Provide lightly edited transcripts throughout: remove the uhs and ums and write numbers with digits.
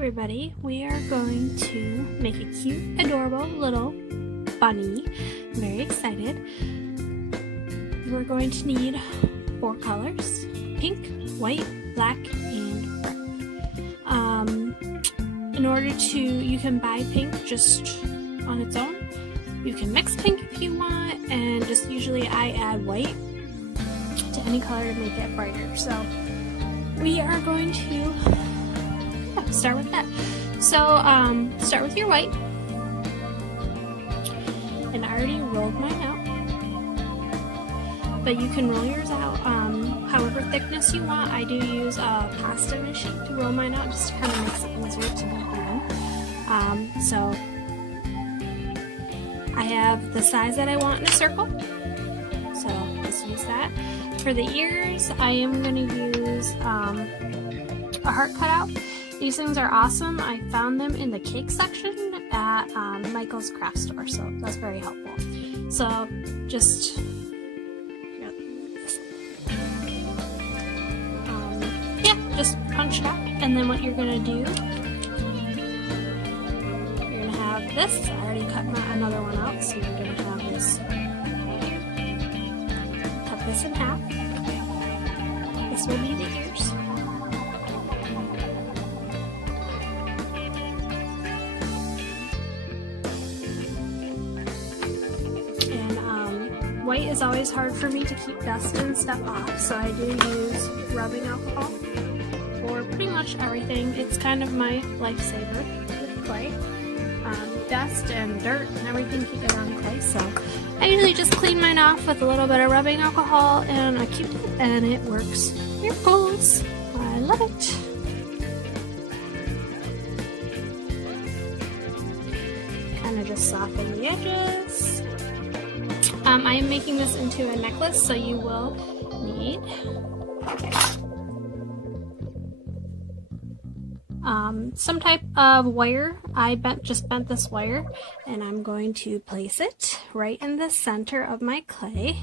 everybody, we are going to make a cute, adorable little bunny. I'm very excited. We're going to need 4 colors: pink, white, black, and brown. In order to, you can buy pink just on its own. You can mix pink if you want, and just usually I add white to any color to make it brighter. So we are going to start with that. So start with your white, and I already rolled mine out, but you can roll yours out however thickness you want. I do use a pasta sheet to roll mine out just to kind of makes it easier to be even. So I have the size that I want in a circle, so just use that. For the ears, I am going to use a heart cutout. These things are awesome. I found them in the cake section at Michael's craft store, so that's very helpful. So just just punch it out, and then what you're gonna do, you're gonna have this. I already cut another one out, so you're gonna have this. Cut this in half. This will be the ears. White is always hard for me to keep dust and stuff off, so I do use rubbing alcohol for pretty much everything. It's kind of my lifesaver with clay. Dust and dirt and everything can get on clay, so I usually just clean mine off with a little bit of rubbing alcohol and a Q-tip, and it works miracles. I love it. Kind of just soften the edges. I am making this into a necklace, so you will need some type of wire. I just bent this wire, and I'm going to place it right in the center of my clay,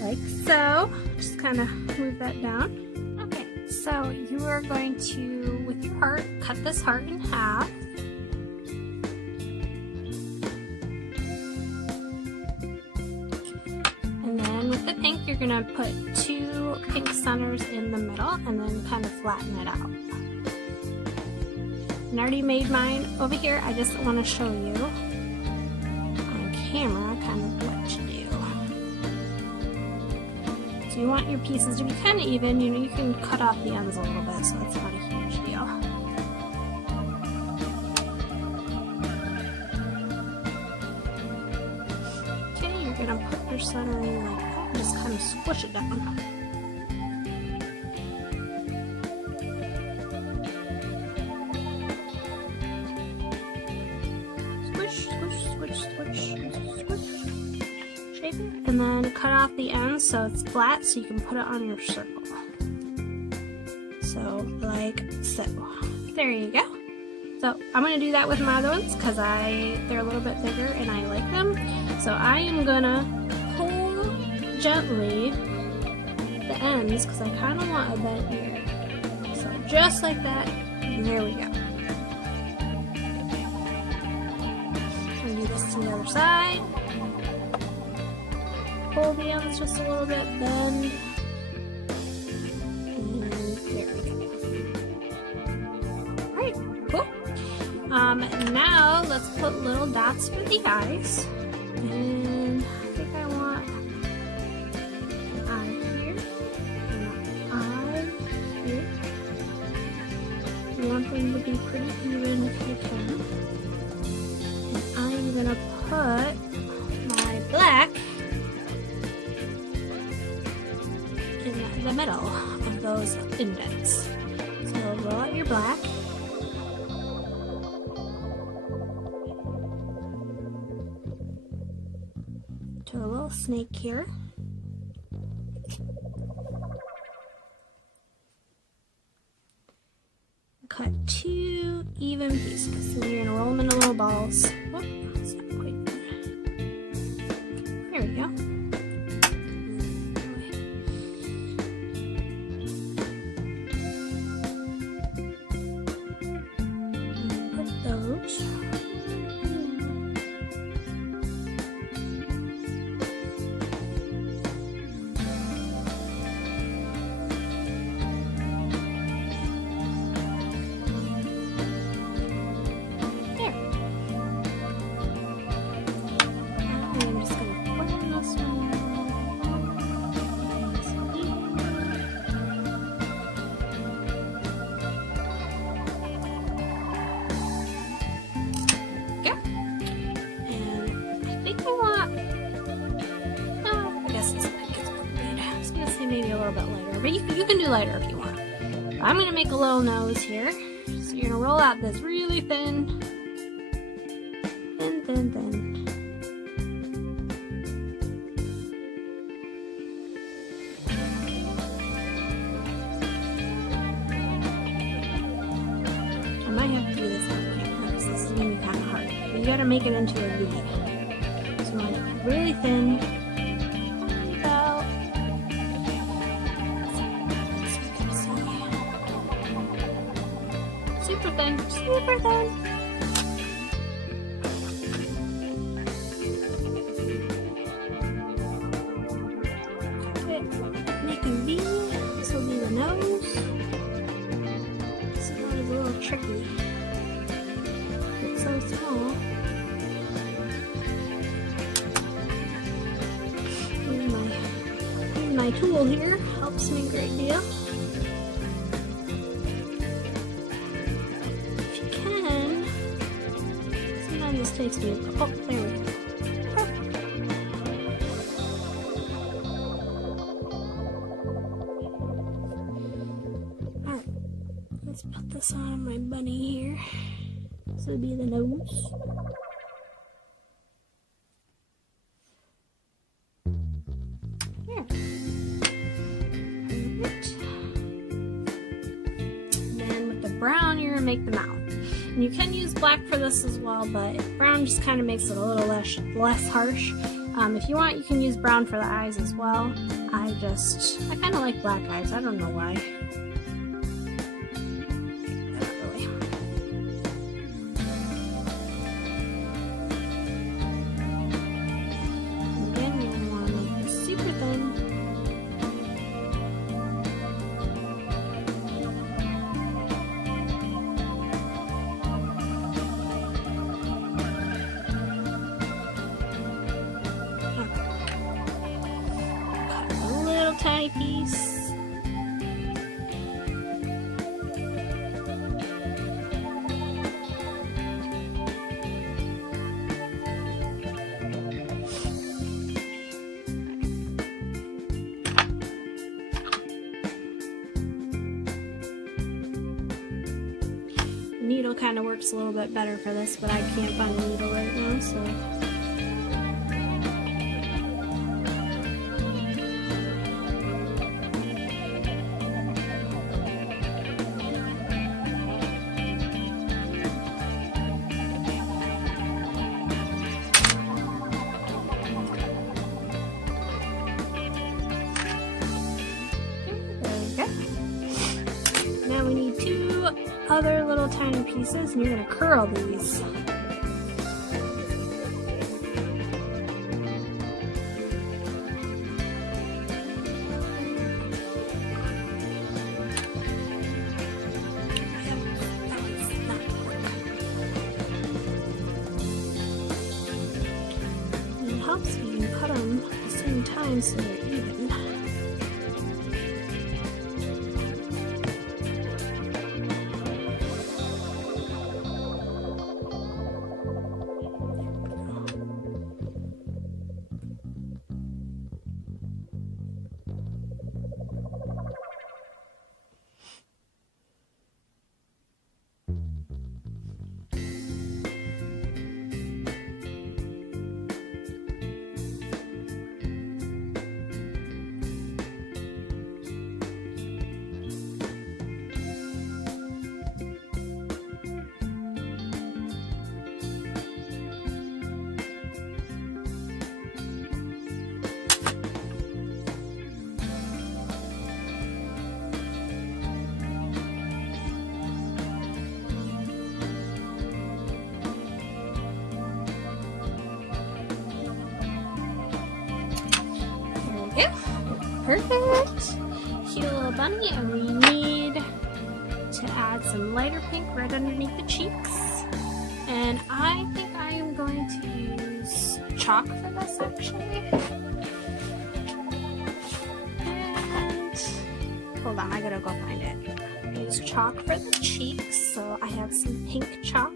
like so. Just kind of move that down. Okay, so you are going to, with your heart, cut this heart in half. The pink, you're gonna put 2 pink centers in the middle and then kind of flatten it out. And I already made mine over here. I just want to show you on camera kind of what to do. So you want your pieces to be kind of even. You know, you can cut off the ends a little bit, so it's not a huge deal. Okay, you're gonna put your centering like that. Just kind of squish it down. Squish, squish, squish, squish, squish. Shape it, and then cut off the ends so it's flat, so you can put it on your circle. So, like so. There you go. So, I'm going to do that with my other ones because they're a little bit bigger and I like them. So, I am going to pull gently the ends because I kind of want a bent ear. So just like that, and there we go. I'll do this to the other side. Pull the ends just a little bit, bend, and there we go. Alright, cool. Now let's put little dots for the eyes. And I think I want them to be pretty even if you can. And I'm gonna put my black in the middle of those indents. So roll out your black. Do a little snake here. Cut 2 even pieces, and you're gonna roll them into little balls. Oh, that's not quite there. There we go. go. And I think I want, I guess it's good. I was gonna say maybe a little bit lighter, but you can do lighter if you want. But I'm gonna make a little nose here. So you're gonna roll out this really thin. I might have to do this on camera because this is gonna be kind of hard. But you gotta make it into a V. So you want it really thin. About, so you can see. Super thin, super thin. Making V, this will be the nose. This one is a little tricky. It's so small. My tool here helps me a great deal. If you can, sometimes this takes me a oh, there we go. Let's put this on my bunny here. This will be the nose. There. Perfect. Then with the brown, you're gonna make the mouth. And you can use black for this as well, but brown just kind of makes it a little less harsh. If you want, you can use brown for the eyes as well. I kind of like black eyes. I don't know why. Tiny piece. The needle kind of works a little bit better for this, but I can't find a needle right now, so. Now we need two other little tiny pieces, and you're going to curl these. And it helps if you can cut them at the same time so they're even. Yeah, perfect. Cute little bunny, and we need to add some lighter pink right underneath the cheeks. And I think I am going to use chalk for this actually. And hold on, I gotta go find it. Use chalk for the cheeks, so I have some pink chalk.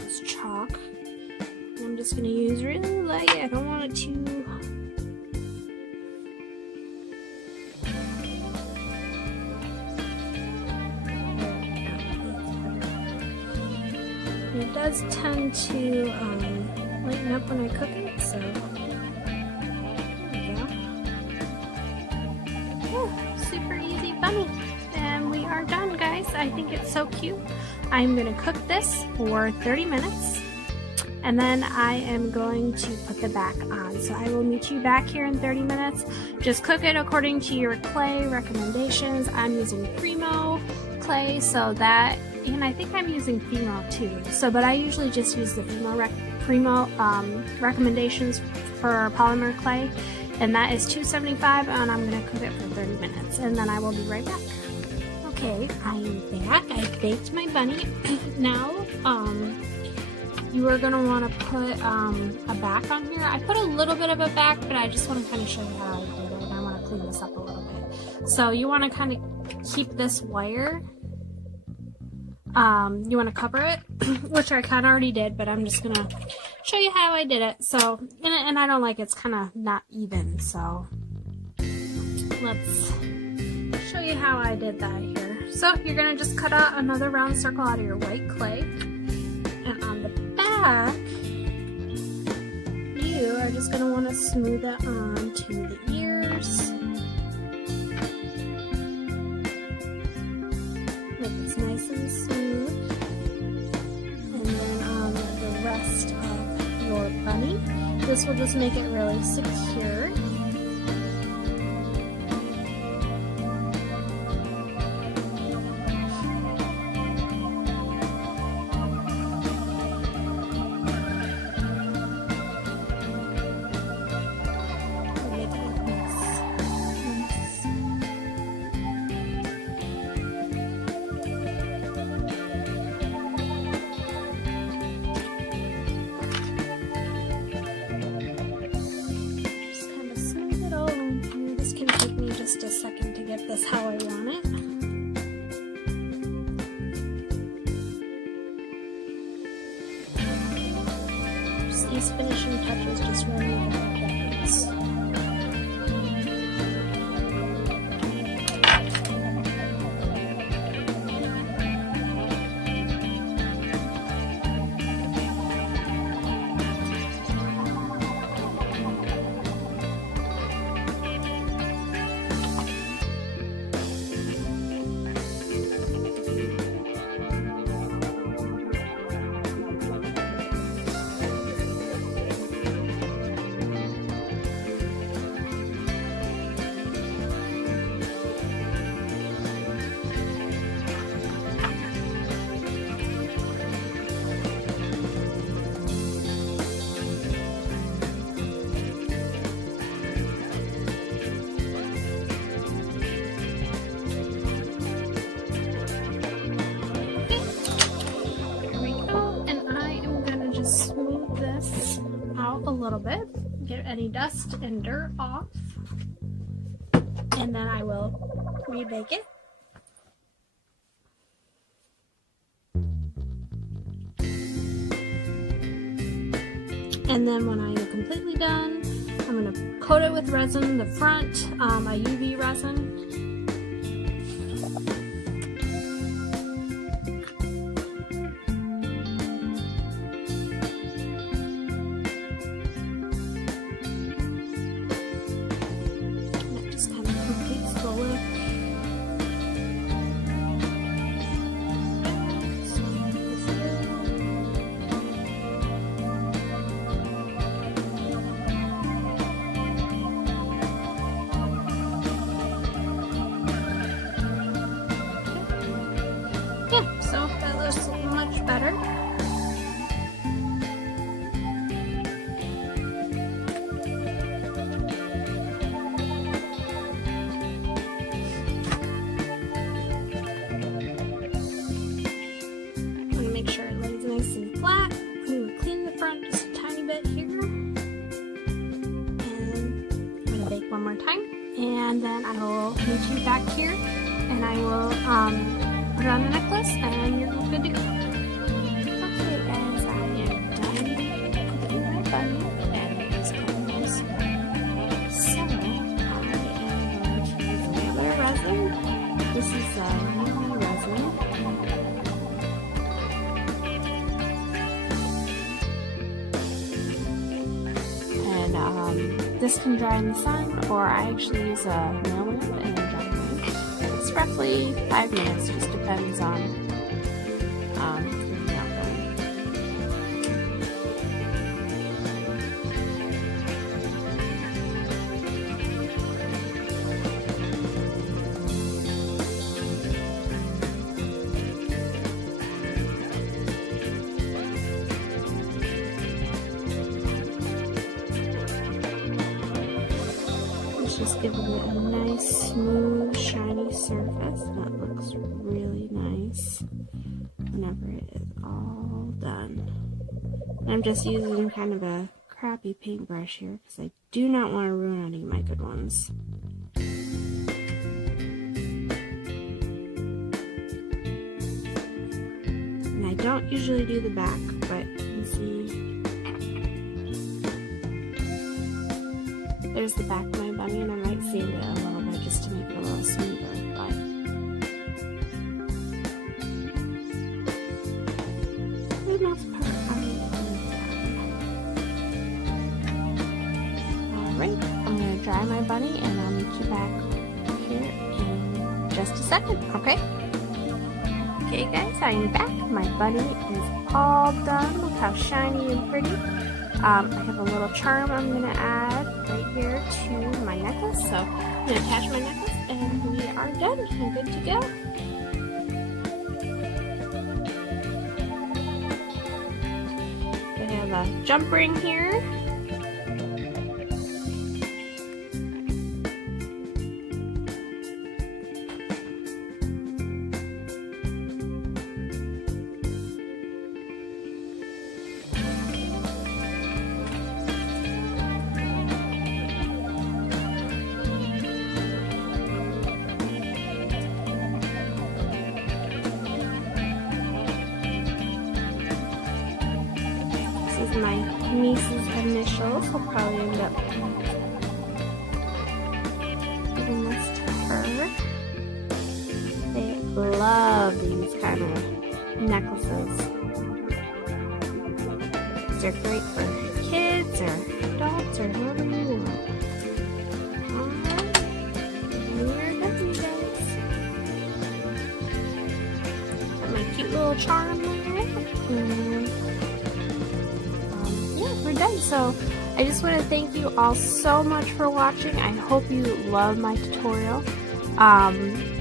Use chalk. just going to use really light. I don't want it too... It does tend to lighten up when I cook it, so there we go. Oh, super easy bunny. And we are done, guys. I think it's so cute. I'm going to cook this for 30 minutes. And then I am going to put the back on. So I will meet you back here in 30 minutes. Just cook it according to your clay recommendations. I'm using Premo clay, so that, and I think I'm using Premo too. So, but I usually just use the Premo recommendations for polymer clay, and that is $2.75, and I'm going to cook it for 30 minutes, and then I will be right back. Okay, I am back. I baked my bunny. Now, you are going to want to put a back on here. I put a little bit of a back, but I just want to kind of show you how I did it, and I want to clean this up a little bit. So you want to kind of keep this wire. You want to cover it, which I kind of already did, but I'm just going to show you how I did it. So, and I don't like it's kind of not even, so let's show you how I did that here. So you're going to just cut out another round circle out of your white clay, and on the back, you are just going to want to smooth it on to the ears. Make it nice and smooth. And then on the rest of your bunny, this will just make it really secure. Just a second to get this how I want it. Just these finishing touches just really make a difference. A little bit, get any dust and dirt off, and then I will rebake it. And then when I am completely done, I'm going to coat it with resin, the front, a UV resin. So that looks much better. I'm going to make sure it lays nice and flat. I'm going to clean the front just a tiny bit here. And I'm going to bake one more time. And then I will meet you back here, and I will put it on the necklace, and you're good to go. Okay, guys, I am done cooking it. This can dry in the sun, or I actually use a nail lamp and dry mine. It's roughly 5 minutes, just depends on the nail gun. Just giving it a nice, smooth, shiny surface, and it looks really nice whenever it is all done. And I'm just using kind of a crappy paintbrush here because I do not want to ruin any of my good ones. And I don't usually do the back, but you can see there's the back of my bunny, and I might sand it a little bit just to make it a little smoother. But for the most part, alright, I'm going to dry my bunny, and I'll meet you back here in just a second, okay? Okay guys, I am back. My bunny is all done. Look how shiny and pretty. I have a little charm I'm going to add right here to my necklace. So I'm going to attach my necklace and we are done and good to go. I have a jump ring here. My niece's initials. I'll probably end up giving this to her. They love these kind of necklaces. They're great for kids or adults or whoever you want. Alright, we're done, you guys. Got my cute little charm there. We're done. So I just want to thank you all so much for watching. I hope you love my tutorial.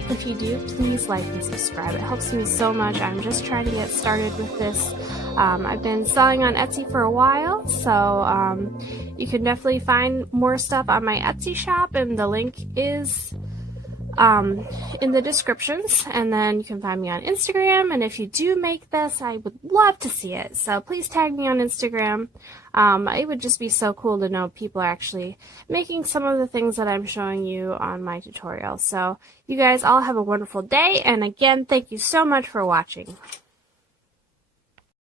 If you do, please like and subscribe. It helps me so much. I'm just trying to get started with this. I've been selling on Etsy for a while, so you can definitely find more stuff on my Etsy shop, and the link is in the descriptions, and then you can find me on Instagram. And if you do make this, I would love to see it, so please tag me on Instagram. It would just be so cool to know people are actually making some of the things that I'm showing you on my tutorial. So you guys all have a wonderful day, and again, thank you so much for watching.